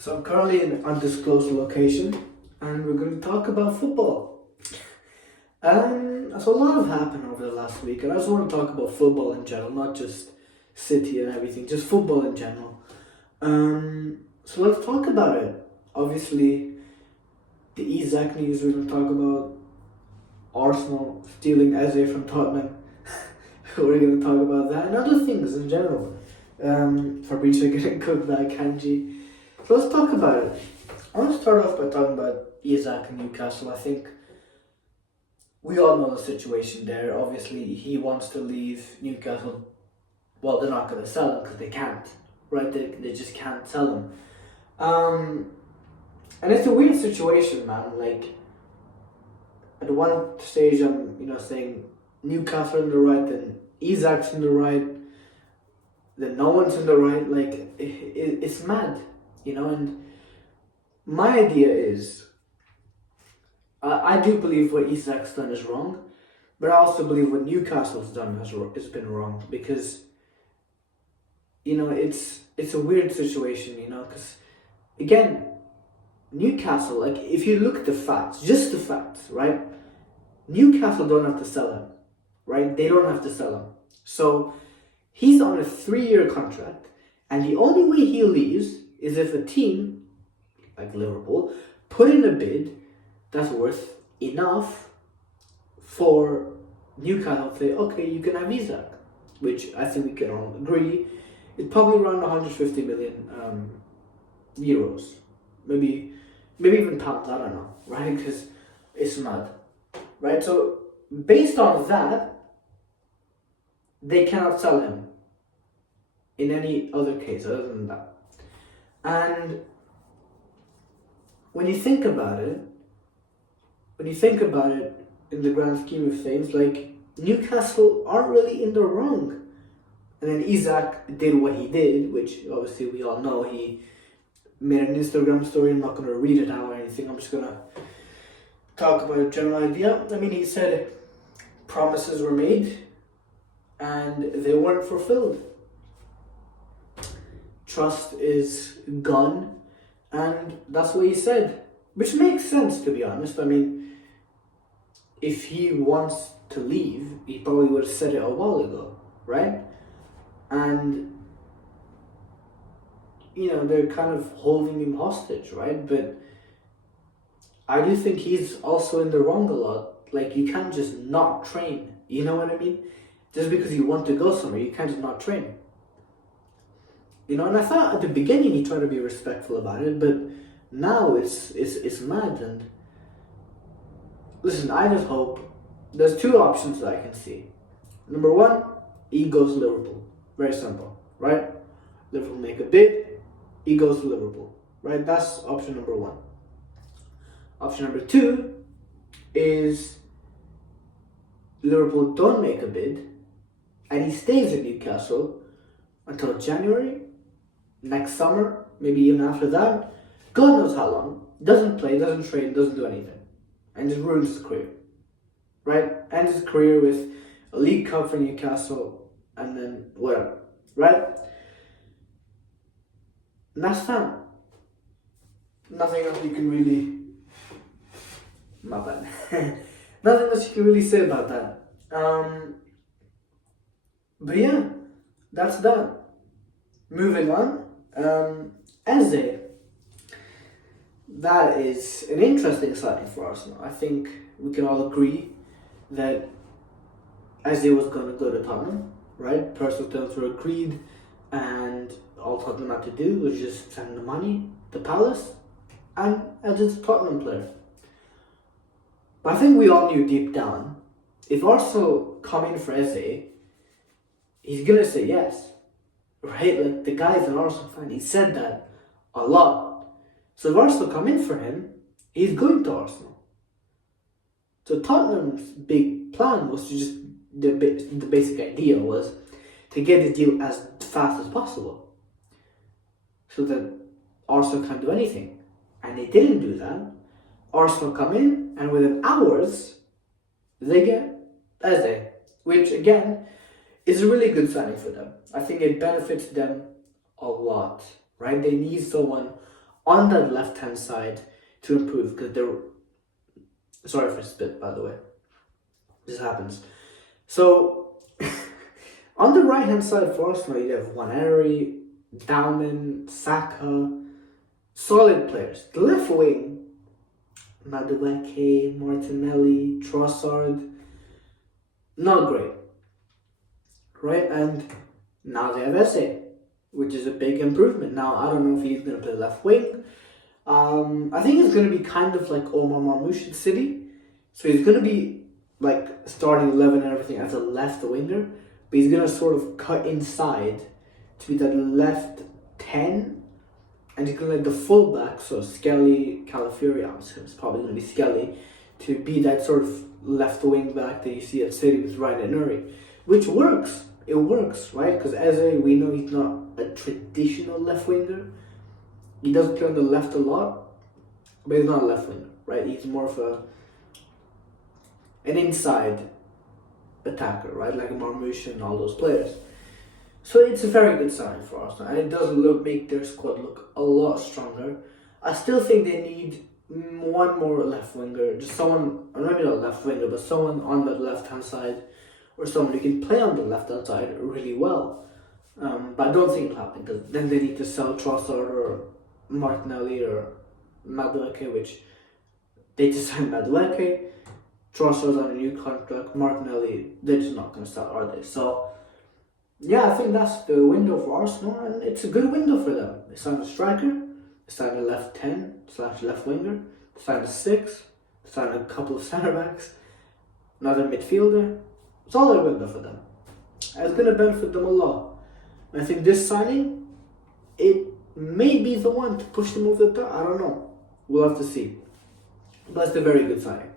So I'm currently in an undisclosed location and we're going to talk about football. So a lot have happened over the last week and I just want to talk about football in general, not just City and everything, just football in general. So let's talk about it. Obviously, the EZAK news we're going to talk about, Arsenal stealing EZE from Tottenham. We're going to talk about that and other things in general. Fabrizio getting cooked by Kanji. So let's talk about it. I want to start off by talking about ISAK and Newcastle. I think we all know the situation there. Obviously, he wants to leave Newcastle. Well, they're not going to sell him because they can't, right? They just can't sell him. And it's a weird situation, man. Like, at one stage, I'm saying Newcastle in the right, then Isak's in the right, then no one's in the right. Like, it's mad, and my idea is, I do believe what Isak's done is wrong, but I also believe what Newcastle's done has been wrong because, it's a weird situation, because, again, Newcastle, like, if you look at the facts, just the facts, right? Newcastle don't have to sell him, right? They don't have to sell him. So, he's on a 3-year contract, and the only way he leaves is if a team, like Liverpool, put in a bid that's worth enough for Newcastle to say, okay, you can have Isak, which I think we can all agree is probably around 150 million euros, maybe even pounds, I don't know, right? Because it's mad, right? So based on that, they cannot sell him in any other case other than that. And when you think about it in the grand scheme of things, like, Newcastle aren't really in the wrong. And then Isak did what he did, which obviously we all know. He made an Instagram story. I'm not going to read it out or anything. I'm just going to talk about a general idea. I mean, he said promises were made and they weren't fulfilled. Trust is gone, and that's what he said, which makes sense, to be honest. I mean, if he wants to leave, he probably would have said it a while ago, right? And, they're kind of holding him hostage, right? But I do think he's also in the wrong a lot. Like, you can't just not train, you know what I mean? Just because you want to go somewhere, you can't just not train. And I thought at the beginning he tried to be respectful about it, but now it's mad. And listen, I just hope there's two options that I can see. Number one, he goes to Liverpool. Very simple, right? Liverpool make a bid, he goes to Liverpool, right? That's option number one. Option number two is Liverpool don't make a bid, and he stays in Newcastle until January, next summer, maybe even after that. God knows how long. Doesn't play, doesn't train, doesn't do anything. And just ruins his career. Right? Ends his career with a League Cup for Newcastle and then whatever. Right? And that's that. Nothing else you can really... My bad. Nothing else you can really say about that. But yeah, that's that. Moving on. EZE. That is an interesting signing for Arsenal. I think we can all agree that EZE was going to go to Tottenham, right? Personal terms were agreed, and all Tottenham had to do was just send the money to Palace, and EZE's a Tottenham player. But I think we all knew deep down, if Arsenal come in for EZE, he's going to say yes. Right, like, the guy's an Arsenal fan. He said that a lot. So if Arsenal come in for him, he's going to Arsenal. So Tottenham's big plan was to just, the basic idea was to get the deal as fast as possible, so that Arsenal can't do anything. And they didn't do that. Arsenal come in, and within hours, they get EZE, which again is a really good signing for them. I think it benefits them a lot, right? They need someone on that left hand side to improve, because they're, sorry for spit by the way, this happens. So on the right hand side for Arsenal, you have Waneri, Dowman, Saka, solid players. The left wing, Madueke, Martinelli, Trossard, not great, right? And now they have Eze, which is a big improvement. Now, I don't know if he's going to play left wing. I think it's going to be kind of like Omar Marmoush at City. So he's going to be like starting 11 and everything as a left winger, but he's going to sort of cut inside to be that left 10, and he's going to let the fullback, so Skelly, Calafiori, it's probably going to be Skelly, to be that sort of left wing back that you see at City with Ryan and Nuri, which works. It works, right? Because Eze, we know he's not a traditional left winger. He does play on the left a lot, but he's not a left winger, right? He's more of an inside attacker, right? Like Marmoush and all those players. So it's a very good sign for Arsenal, and it does make their squad look a lot stronger. I still think they need one more left winger, just someone, or maybe not left winger, but someone on the left hand side, or someone who can play on the left hand side really well. But I don't think it'll happen, because then they need to sell Trossard or Martinelli or Madueke, which they just signed Madueke. Trossard's on a new contract. Martinelli, they're just not going to sell, are they? So, yeah, I think that's the window for Arsenal, and it's a good window for them. They signed a striker, they signed a left 10/left winger, they signed a 6, they signed a couple of centre backs, another midfielder. It's all a window for them. And it's going to benefit them a lot. And I think this signing, it may be the one to push them over the top. I don't know. We'll have to see. But it's a very good signing.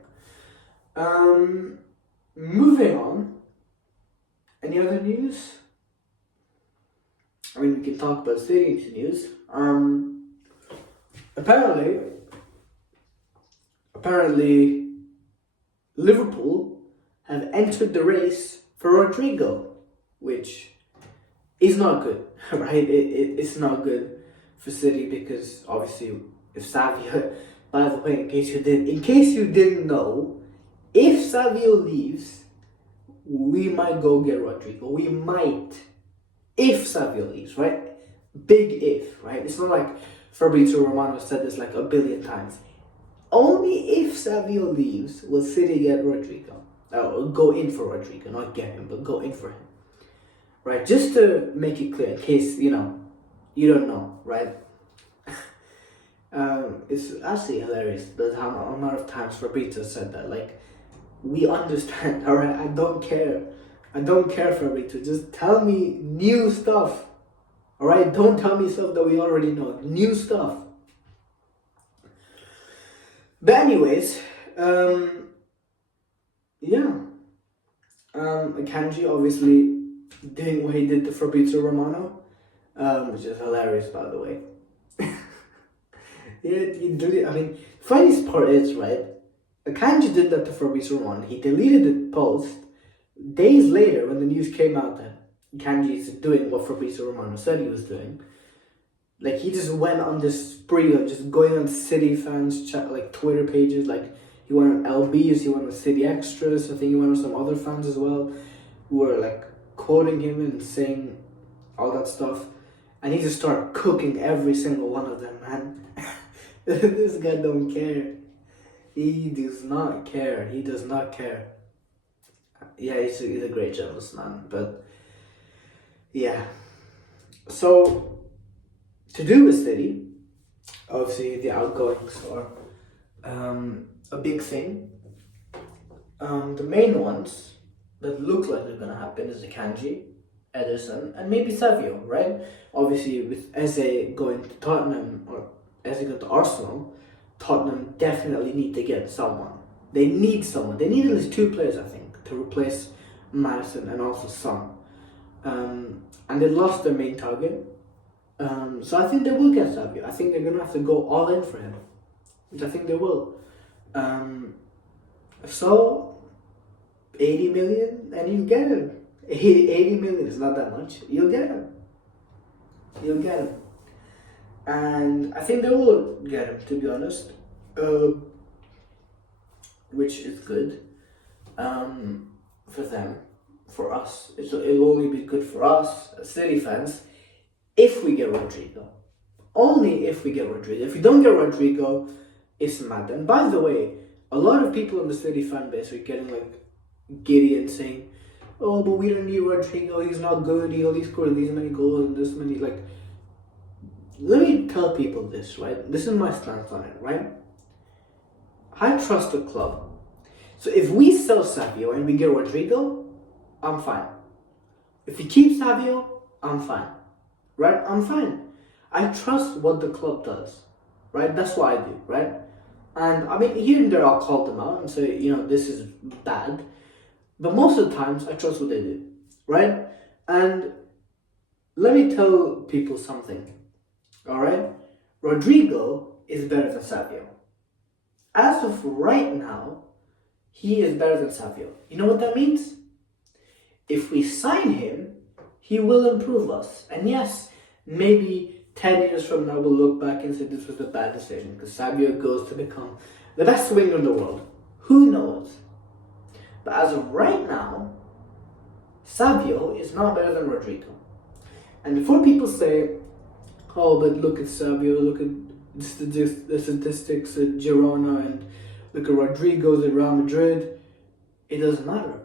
Moving on. Any other news? I mean, we can talk about City news. Apparently, Liverpool have entered the race for Rodrigo, which is not good, right? It's not good for City, because obviously, if Savio, by the way, in case you didn't know, if Savio leaves, we might go get Rodrigo. We might. If Savio leaves, right? Big if, right? It's not like Fabrizio Romano said this like a billion times. Only if Savio leaves will City get Rodrigo. Go in for Rodrigo, not get him, but go in for him. Right? Just to make it clear, in case, you don't know, right? It's actually hilarious the amount of times Fabrizio said that. Like, we understand, alright? I don't care, Fabrizio. Just tell me new stuff, alright? Don't tell me stuff that we already know. New stuff. But anyways, Akanji obviously doing what he did to Fabrizio Romano, which is hilarious, by the way. I mean, funniest part is, right, Akanji did that to Fabrizio Romano. He deleted the post days later when the news came out that Akanji is doing what Fabrizio Romano said he was doing. Like, he just went on this spree of just going on City fans' Twitter pages. Like, he went on LBs, he went on City Extras. I think he went on some other fans as well, who were like quoting him and saying all that stuff. And he just started cooking every single one of them, man. This guy don't care. He does not care. He does not care. Yeah, he's a great journalist, man. But yeah. So, to do with City, obviously the outgoings are a big thing. The main ones that look like they're gonna happen is Akanji, Ederson, and maybe Savio, right? Obviously, with Eze going to Tottenham, or Eze going to Arsenal, Tottenham definitely need to get someone. They need someone. They need at least 2 players, I think, to replace Madison and also Son. And they lost their main target. So I think they will get Savio. I think they're going to have to go all in for him, which I think they will. So, 80 million and you get him. 80 million is not that much. You'll get him. and I think they will get him, to be honest, which is good for them. For us, it'll only be good for us as City fans if we get Rodrigo. Only if we get Rodrigo. If we don't get Rodrigo, it's mad. And by the way, a lot of people in the City fan base are getting like giddy and saying, "Oh, but we don't need Rodrigo. He's not good. He only scored these many goals and this many." Like, let me tell people this, right? This is my stance on it, right? I trust the club. So if we sell Savio and we get Rodrigo, I'm fine. If we keep Savio, I'm fine. Right? I'm fine. I trust what the club does. Right? That's what I do, right? And I mean, here and there I'll call them out and say, this is bad. But most of the times I trust what they do. Right? And let me tell people something. Alright? Rodrigo is better than Savio. As of right now, he is better than Savio. You know what that means? If we sign him, he will improve us. And yes, maybe 10 years from now we'll look back and say this was a bad decision because Savio goes to become the best winger in the world. Who knows? But as of right now, Savio is not better than Rodrigo. And before people say, "Oh, but look at Savio, look at the statistics at Girona and look at Rodrigo's at Real Madrid," it doesn't matter.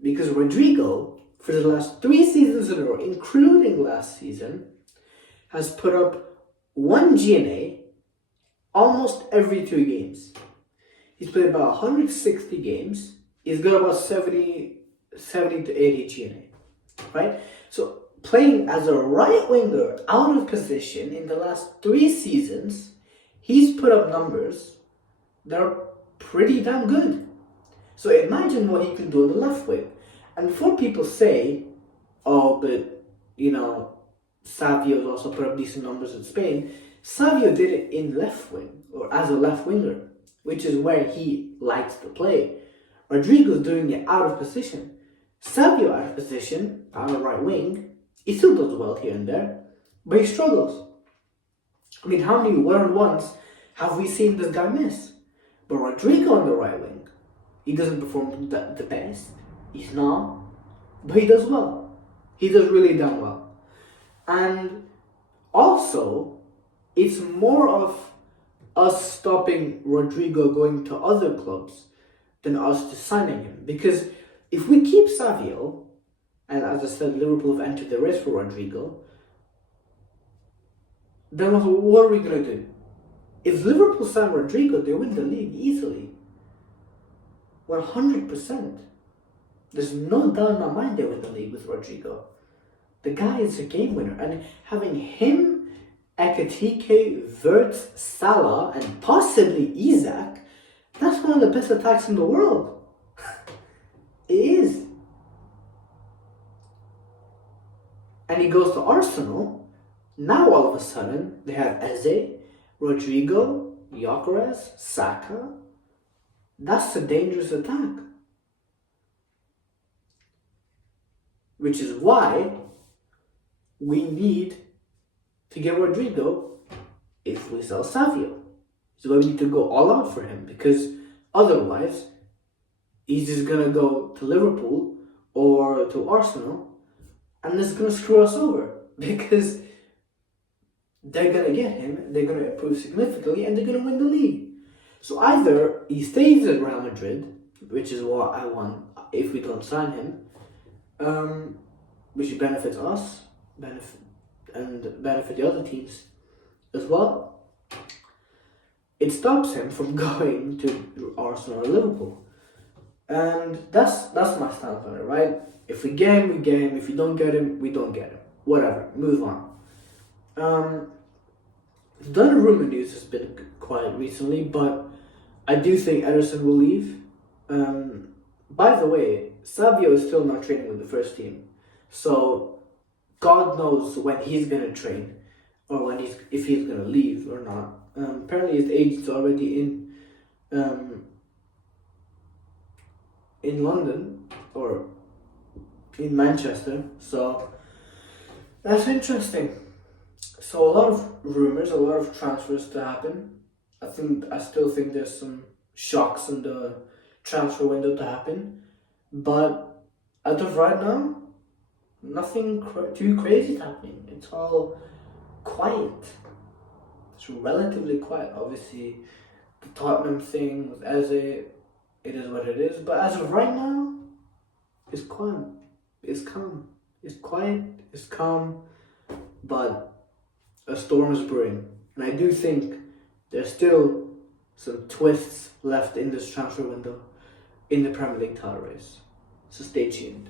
Because Rodrigo, for the last 3 seasons in a row, including last season, has put up 1 GNA almost every 2 games. He's played about 160 games. He's got about 70 to 80 GNA, right? So playing as a right winger out of position in the last 3 seasons, he's put up numbers that are pretty damn good. So imagine what he can do on the left wing. And before people say, "Oh, but, Savio's also put up decent numbers in Spain," Savio did it in left wing, or as a left winger, which is where he likes to play. Rodrigo's doing it out of position. Savio out of position, out of right wing, he still does well here and there, but he struggles. I mean, how many one-on-ones have we seen this guy miss? But Rodrigo on the right wing, he doesn't perform the best. He's not. But he does well. He does really damn well. And also, it's more of us stopping Rodrigo going to other clubs than us just signing him. Because if we keep Savio, and as I said, Liverpool have entered the race for Rodrigo, then what are we going to do? If Liverpool sign Rodrigo, they win the league easily. 100%. There's no doubt in my mind they win the league with Rodrigo. The guy is a game winner. And having him, Ekitike, Wirtz, Salah, and possibly ISAK, that's one of the best attacks in the world. It is. And he goes to Arsenal. Now all of a sudden, they have Eze, Rodrigo, Gyökeres, Saka. That's a dangerous attack. Which is why we need to get Rodrigo if we sell Savio. So we need to go all out for him, because otherwise he's just going to go to Liverpool or to Arsenal and this is going to screw us over, because they're going to get him, they're going to improve significantly, and they're going to win the league. So either he stays at Real Madrid, which is what I want if we don't sign him, which benefits us, benefit the other teams as well. It stops him from going to Arsenal or Liverpool. And that's my stance on it, right? If we get him, we get him. If we don't get him, we don't get him. Whatever, move on. Donnarumma news has been quiet recently, but I do think Ederson will leave. By the way, Savio is still not training with the first team, so God knows when he's gonna train, or if he's gonna leave or not. Apparently, his agent's already in London or in Manchester, so that's interesting. So a lot of rumors, a lot of transfers to happen. I still think there's some shocks in the transfer window to happen, but as of right now, nothing too crazy is happening. It's all quiet. It's relatively quiet. Obviously, the Tottenham thing with EZE, it is what it is. But as of right now, it's calm. It's calm. It's quiet. It's calm. But a storm is brewing, and I do think there's still some twists left in this transfer window in the Premier League title race. So stay tuned.